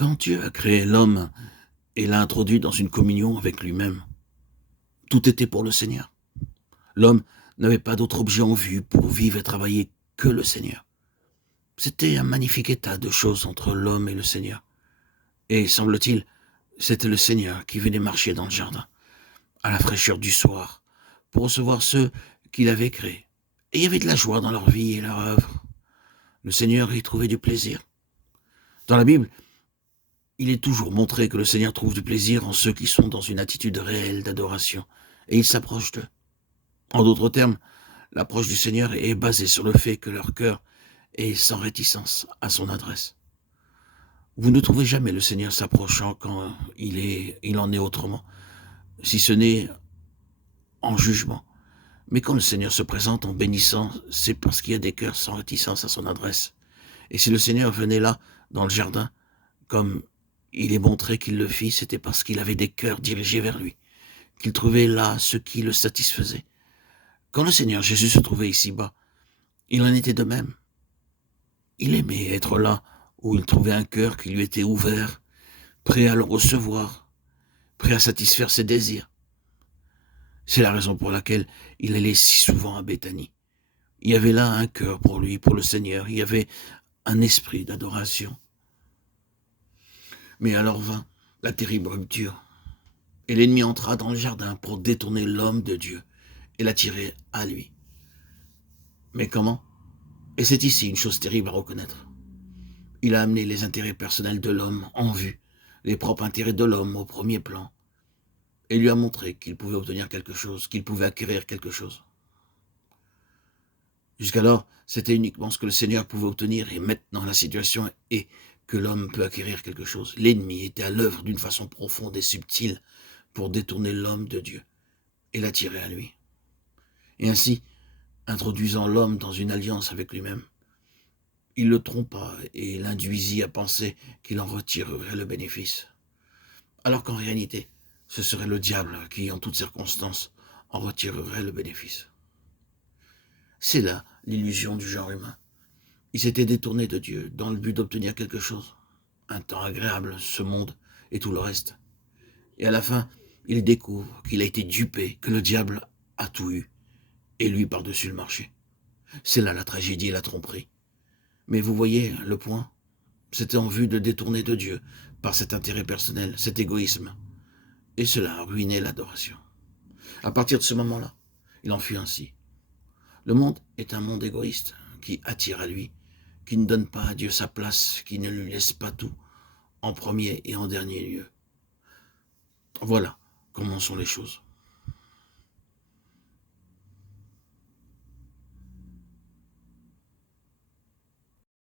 Quand Dieu a créé l'homme et l'a introduit dans une communion avec lui-même, tout était pour le Seigneur. L'homme n'avait pas d'autre objet en vue pour vivre et travailler que le Seigneur. C'était un magnifique état de choses entre l'homme et le Seigneur. Et, semble-t-il, c'était le Seigneur qui venait marcher dans le jardin, à la fraîcheur du soir, pour recevoir ceux qu'il avait créés. Et il y avait de la joie dans leur vie et leur œuvre. Le Seigneur y trouvait du plaisir. Dans la Bible, il est toujours montré que le Seigneur trouve du plaisir en ceux qui sont dans une attitude réelle d'adoration, et il s'approche d'eux. En d'autres termes, l'approche du Seigneur est basée sur le fait que leur cœur est sans réticence à son adresse. Vous ne trouvez jamais le Seigneur s'approchant quand il en est autrement, si ce n'est en jugement. Mais quand le Seigneur se présente en bénissant, c'est parce qu'il y a des cœurs sans réticence à son adresse. Et si le Seigneur venait là, dans le jardin, comme il est montré qu'il le fit, c'était parce qu'il avait des cœurs dirigés vers lui, qu'il trouvait là ce qui le satisfaisait. Quand le Seigneur Jésus se trouvait ici-bas, il en était de même. Il aimait être là où il trouvait un cœur qui lui était ouvert, prêt à le recevoir, prêt à satisfaire ses désirs. C'est la raison pour laquelle il allait si souvent à Béthanie. Il y avait là un cœur pour lui, pour le Seigneur. Il y avait un esprit d'adoration. Mais alors vint la terrible rupture. Et l'ennemi entra dans le jardin pour détourner l'homme de Dieu et l'attirer à lui. Mais comment? Et c'est ici une chose terrible à reconnaître. Il a amené les intérêts personnels de l'homme en vue, les propres intérêts de l'homme au premier plan, et lui a montré qu'il pouvait obtenir quelque chose, qu'il pouvait acquérir quelque chose. Jusqu'alors, c'était uniquement ce que le Seigneur pouvait obtenir, et maintenant la situation est que l'homme peut acquérir quelque chose. L'ennemi était à l'œuvre d'une façon profonde et subtile pour détourner l'homme de Dieu et l'attirer à lui. Et ainsi, introduisant l'homme dans une alliance avec lui-même, il le trompa et l'induisit à penser qu'il en retirerait le bénéfice. Alors qu'en réalité, ce serait le diable qui, en toutes circonstances, en retirerait le bénéfice. C'est là l'illusion du genre humain. Il s'était détourné de Dieu dans le but d'obtenir quelque chose. Un temps agréable, ce monde et tout le reste. Et à la fin, il découvre qu'il a été dupé, que le diable a tout eu, et lui par-dessus le marché. C'est là la tragédie et la tromperie. Mais vous voyez le point? C'était en vue de détourner de Dieu par cet intérêt personnel, cet égoïsme. Et cela a ruiné l'adoration. À partir de ce moment-là, il en fut ainsi. Le monde est un monde égoïste qui attire à lui, qui ne donne pas à Dieu sa place, qui ne lui laisse pas tout, en premier et en dernier lieu. Voilà comment sont les choses.